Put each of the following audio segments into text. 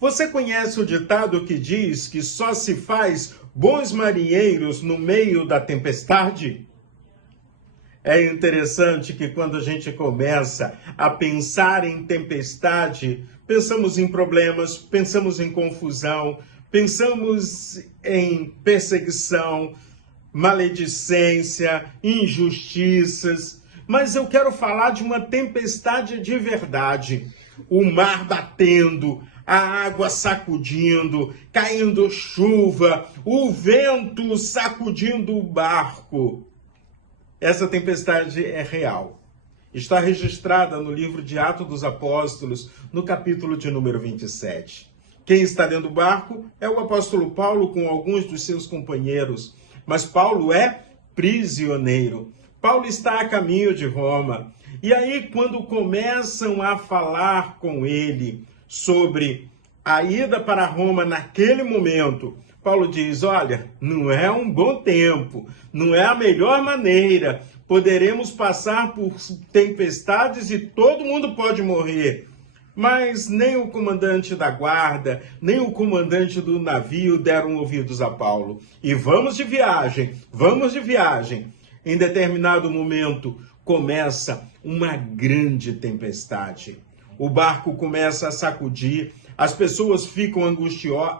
Você conhece o ditado que diz que só se faz bons marinheiros no meio da tempestade? É interessante que quando a gente começa a pensar em tempestade, pensamos em problemas, pensamos em confusão, pensamos em perseguição, maledicência, injustiças. Mas eu quero falar de uma tempestade de verdade. O mar batendo, a água sacudindo, caindo chuva, o vento sacudindo o barco. Essa tempestade é real. Está registrada no livro de Atos dos Apóstolos, no capítulo de número 27. Quem está dentro do barco é o apóstolo Paulo com alguns dos seus companheiros. Mas Paulo é prisioneiro. Paulo está a caminho de Roma. E aí, quando começam a falar com ele sobre a ida para Roma naquele momento, Paulo diz, olha, não é um bom tempo, não é a melhor maneira, poderemos passar por tempestades e todo mundo pode morrer. Mas nem o comandante da guarda, nem o comandante do navio deram ouvidos a Paulo. E vamos de viagem, vamos de viagem. Em determinado momento, começa uma grande tempestade. O barco começa a sacudir, as pessoas ficam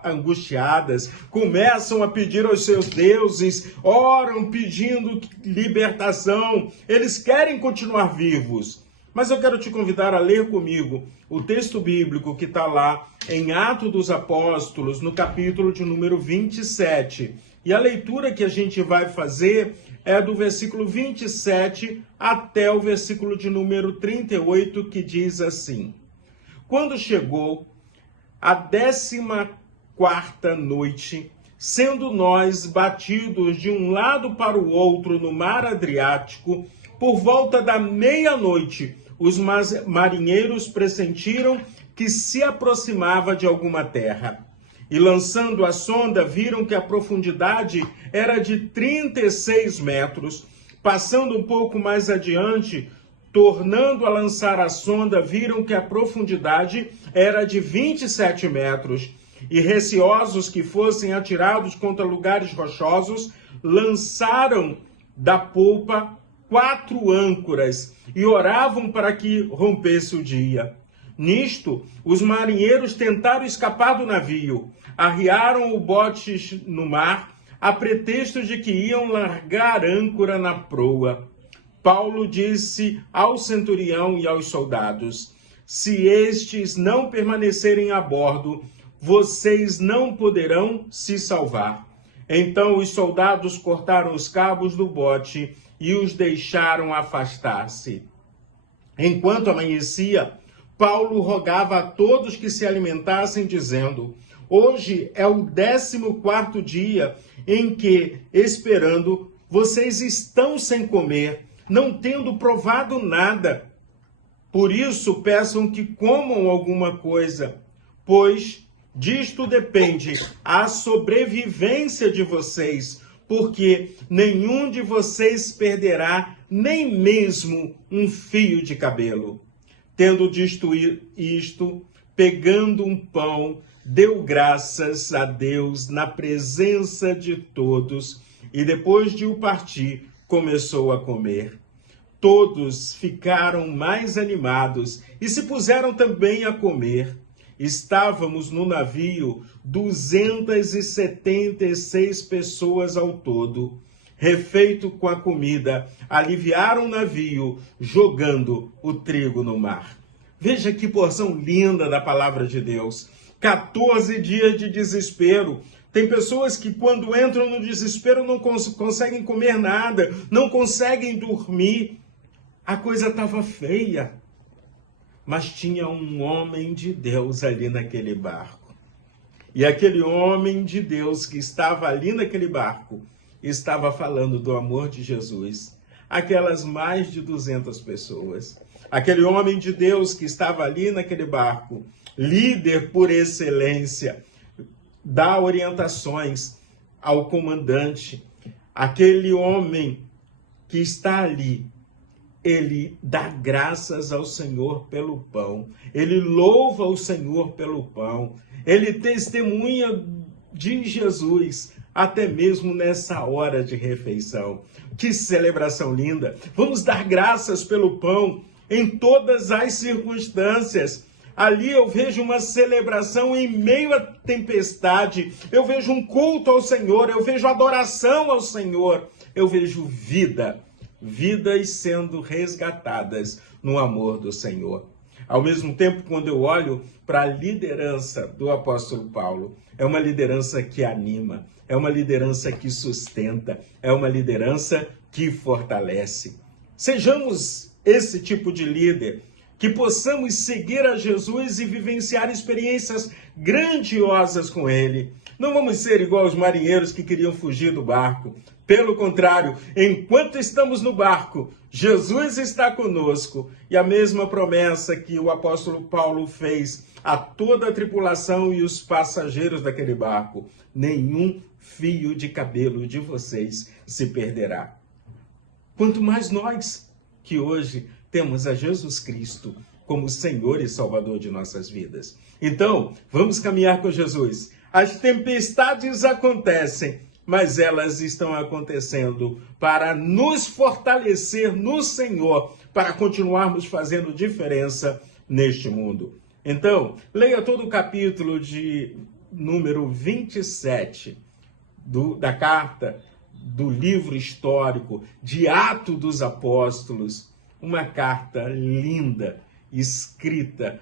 angustiadas, começam a pedir aos seus deuses, oram pedindo libertação, eles querem continuar vivos. Mas eu quero te convidar a ler comigo o texto bíblico que está lá em Atos dos Apóstolos, no capítulo de número 27. E a leitura que a gente vai fazer é do versículo 27 até o versículo de número 38, que diz assim: Quando chegou a 14ª noite, sendo nós batidos de um lado para o outro no mar Adriático, por volta da meia-noite, os marinheiros pressentiram que se aproximava de alguma terra. E lançando a sonda, viram que a profundidade era de 36 metros. Passando um pouco mais adiante, tornando a lançar a sonda, viram que a profundidade era de 27 metros. E receosos que fossem atirados contra lugares rochosos, lançaram da polpa 4 âncoras e oravam para que rompesse o dia. Nisto, os marinheiros tentaram escapar do navio, arriaram o bote no mar, a pretexto de que iam largar âncora na proa. Paulo disse ao centurião e aos soldados: se estes não permanecerem a bordo, vocês não poderão se salvar. Então os soldados cortaram os cabos do bote e os deixaram afastar-se. Enquanto amanhecia, Paulo rogava a todos que se alimentassem, dizendo: hoje é o 14º dia em que, esperando, vocês estão sem comer, não tendo provado nada. Por isso, peçam que comam alguma coisa, pois disto depende a sobrevivência de vocês, porque nenhum de vocês perderá nem mesmo um fio de cabelo. Tendo dito isto, pegando um pão, deu graças a Deus na presença de todos e depois de o partir, começou a comer. Todos ficaram mais animados e se puseram também a comer. Estávamos no navio 276 pessoas ao todo. Refeito com a comida, aliviaram o navio, jogando o trigo no mar. Veja que porção linda da palavra de Deus. 14 dias de desespero. Tem pessoas que quando entram no desespero não conseguem comer nada, não conseguem dormir. A coisa estava feia. Mas tinha um homem de Deus ali naquele barco. E aquele homem de Deus que estava ali naquele barco estava falando do amor de Jesus. Aquelas mais de 200 pessoas. Aquele homem de Deus que estava ali naquele barco, líder por excelência, dá orientações ao comandante. Aquele homem que está ali ele dá graças ao Senhor pelo pão, ele louva o Senhor pelo pão, ele testemunha de Jesus até mesmo nessa hora de refeição. Que celebração linda! Vamos dar graças pelo pão em todas as circunstâncias. Ali eu vejo uma celebração em meio à tempestade, eu vejo um culto ao Senhor, eu vejo adoração ao Senhor, eu vejo vidas sendo resgatadas no amor do Senhor. Ao mesmo tempo, quando eu olho para a liderança do apóstolo Paulo, é uma liderança que anima, é uma liderança que sustenta, é uma liderança que fortalece. Sejamos esse tipo de líder, que possamos seguir a Jesus e vivenciar experiências grandiosas com ele. Não vamos ser igual os marinheiros que queriam fugir do barco. Pelo contrário, enquanto estamos no barco, Jesus está conosco. E a mesma promessa que o apóstolo Paulo fez a toda a tripulação e os passageiros daquele barco: nenhum fio de cabelo de vocês se perderá. Quanto mais nós, que hoje temos a Jesus Cristo como Senhor e Salvador de nossas vidas. Então, vamos caminhar com Jesus. As tempestades acontecem, mas elas estão acontecendo para nos fortalecer no Senhor, para continuarmos fazendo diferença neste mundo. Então, leia todo o capítulo de número 27 da carta, do livro histórico de Atos dos Apóstolos, uma carta linda, escrita